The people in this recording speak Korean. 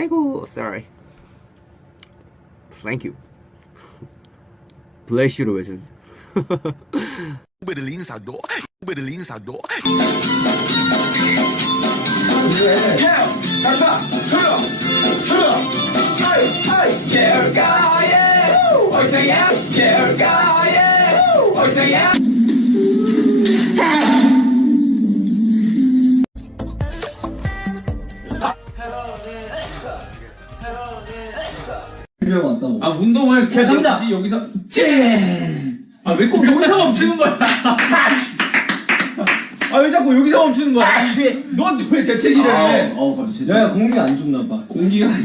아이고, sorry. Thank you. Bless you로 외쳐줘. 아 운동을 자, 갑니다. 여기서 아 왜 꼭 여기서 멈추는 거야? 아 왜 자꾸 여기서 멈추는 거야? 넌 왜 재채기를 해? 갑자기 야 공기가 안 좋나 봐. 공기가 안 좋.